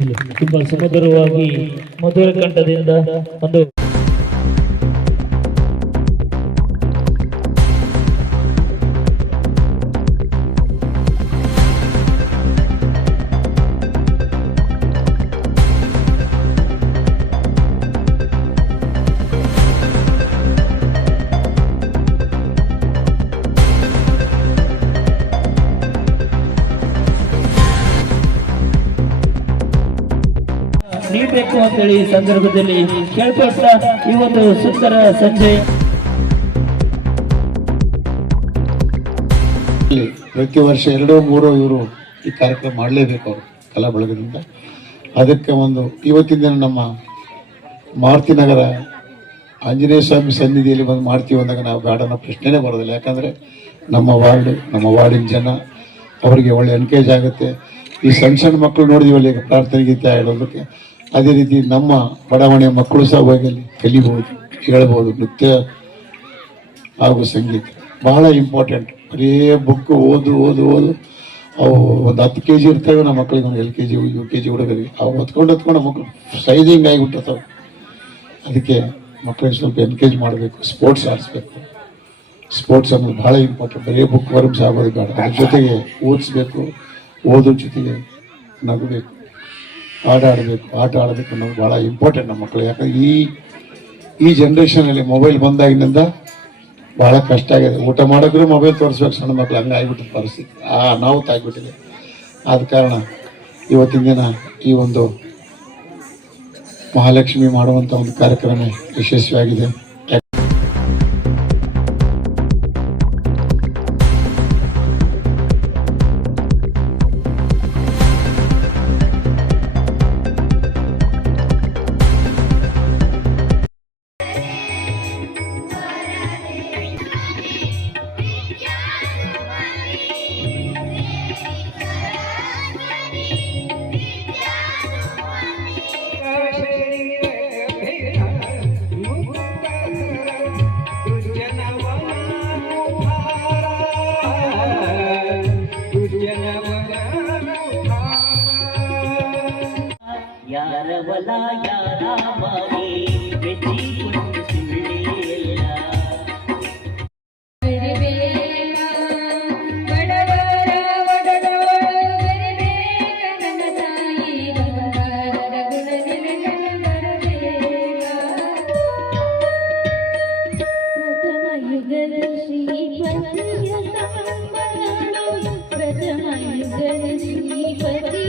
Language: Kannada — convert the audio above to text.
ತುಂಬಾ ಸುಮಧುರವಾಗಿ ಮಧುರ ಕಂಠದಿಂದ ಒಂದು ನೀಡಬೇಕು ಅಂತೇಳಿ ಈ ಸಂದರ್ಭದಲ್ಲಿ ಕೇಳ್ಕೊಳ್ತಾ ಈ ಒಂದು ಸುಂದರ ಸಂಜೆ ಪ್ರತಿ ವರ್ಷ 2-3 ಇವರು ಈ ಕಾರ್ಯಕ್ರಮ ಮಾಡಲೇಬೇಕು ಅವರು ಕಲಾ ಬಳಗದಿಂದ. ಅದಕ್ಕೆ ಒಂದು ಇವತ್ತಿನ ದಿನ ನಮ್ಮ ಮಾರುತಿ ನಗರ ಆಂಜನೇಯ ಸ್ವಾಮಿ ಸನ್ನಿಧಿಯಲ್ಲಿ ಬಂದು ಮಾಡ್ತೀವಿ ಅಂದಾಗ ನಾವು ಬೇಡ ಅನ್ನೋ ಪ್ರಶ್ನೆನೇ ಬರೋದಿಲ್ಲ. ಯಾಕಂದರೆ ನಮ್ಮ ವಾರ್ಡಿನ ಜನ ಅವರಿಗೆ ಒಳ್ಳೆ ಎನ್ಕರೇಜ್ ಆಗುತ್ತೆ. ಈ ಸಣ್ಣ ಮಕ್ಕಳು ನೋಡಿದೀವಲ್ಲ ಈಗ ಪ್ರಾರ್ಥನೆ ಗೀತೆ ಹೇಳೋದಕ್ಕೆ, ಅದೇ ರೀತಿ ನಮ್ಮ ಬಡಾವಣೆಯ ಮಕ್ಕಳು ಸಹ ಹೋಗಿ ಕಲಿಬಹುದು, ಹೇಳ್ಬೋದು. ನೃತ್ಯ ಹಾಗೂ ಸಂಗೀತ ಬಹಳ ಇಂಪಾರ್ಟೆಂಟ್. ಬರೀ ಬುಕ್ ಓದು ಅವು ಒಂದು 10 kg ಇರ್ತವೆ ನಮ್ಮ ಮಕ್ಕಳಿಗೆ, ಒಂದು LKG UKG ಹುಡುಗರಿಗೆ ಅವು ಹೊತ್ಕೊಂಡು ಮಕ್ಕಳು ಸೈಜಿಂಗ್ ಆಗಿಬಿಟ್ಟಿರ್ತಾವೆ. ಅದಕ್ಕೆ ಮಕ್ಕಳಿಗೆ ಸ್ವಲ್ಪ ಎನ್ಕರೇಜ್ ಮಾಡಬೇಕು, ಸ್ಪೋರ್ಟ್ಸ್ ಆಡಿಸ್ಬೇಕು. ಸ್ಪೋರ್ಟ್ಸ್ ಅನ್ನೋದು ಭಾಳ ಇಂಪಾರ್ಟೆಂಟ್. ಬರೀ ಬುಕ್ ವರ್ಮ್ಸ್ ಆಗೋದು ಬೇಡ, ಅದ್ರ ಜೊತೆಗೆ ಓದಿಸ್ಬೇಕು, ಓದೋ ಜೊತೆಗೆ ನಗಬೇಕು, ಆಟ ಆಡಬೇಕು ಅನ್ನೋದು ಭಾಳ ಇಂಪಾರ್ಟೆಂಟ್ ನಮ್ಮ ಮಕ್ಕಳು. ಯಾಕಂದ್ರೆ ಈ ಜನ್ರೇಷನಲ್ಲಿ ಮೊಬೈಲ್ ಬಂದಾಗಿನಿಂದ ಭಾಳ ಕಷ್ಟ ಆಗಿದೆ. ಊಟ ಮಾಡೋಕ್ರೂ ಮೊಬೈಲ್ ತೋರಿಸ್ಬೇಕು ಸಣ್ಣ ಮಕ್ಕಳು, ಹಂಗೆ ಆಗಿಬಿಟ್ಟಿದ ಪರಿಸ್ಥಿತಿ ಅನಾಹುತ ಆಗಿಬಿಟ್ಟಿದೆ. ಆದ ಕಾರಣ ಇವತ್ತಿನ ದಿನ ಈ ಒಂದು ಮಹಾಲಕ್ಷ್ಮಿ ಮಾಡುವಂಥ ಒಂದು ಕಾರ್ಯಕ್ರಮ ಯಶಸ್ವಿಯಾಗಿದೆ. ಯಾರವಲ ಯಾರ ಮಾಗೆ ಮೆಚ್ಚಿಕೊಂಡು ಸುಳ್ಳಿಲ್ಲ ಪ್ರಥಮ ಯುಗದ ಶ್ರೀಪತಿ